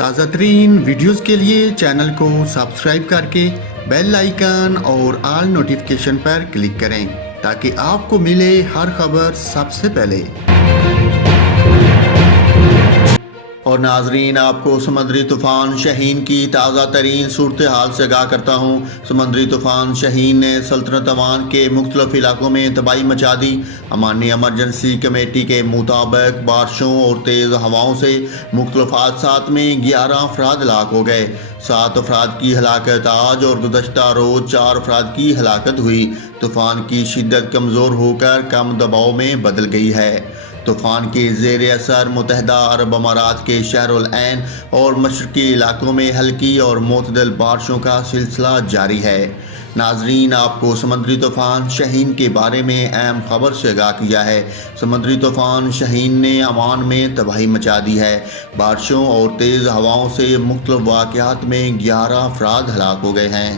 تازہ ترین ویڈیوز کے لیے چینل کو سبسکرائب کر کے بیل آئیکن اور آل نوٹیفیکیشن پر کلک کریں تاکہ آپ کو ملے ہر خبر سب سے پہلے۔ اور ناظرین، آپ کو سمندری طوفان شاہین کی تازہ ترین صورتحال سے آگاہ کرتا ہوں۔ سمندری طوفان شاہین نے سلطنت عمان کے مختلف علاقوں میں تباہی مچا دی۔ عمانی ایمرجنسی کمیٹی کے مطابق بارشوں اور تیز ہواؤں سے مختلف حادثات میں 11 افراد ہلاک ہو گئے۔ 7 افراد کی ہلاکت آج اور گزشتہ روز 4 افراد کی ہلاکت ہوئی۔ طوفان کی شدت کمزور ہو کر کم دباؤ میں بدل گئی ہے۔ طوفان کے زیر اثر متحدہ عرب امارات کے شہر العین اور مشرقی علاقوں میں ہلکی اور معتدل بارشوں کا سلسلہ جاری ہے۔ ناظرین، آپ کو سمندری طوفان شاہین کے بارے میں اہم خبر سے آگاہ کیا ہے۔ سمندری طوفان شاہین نے عمان میں تباہی مچا دی ہے۔ بارشوں اور تیز ہواؤں سے مختلف واقعات میں 11 افراد ہلاک ہو گئے ہیں۔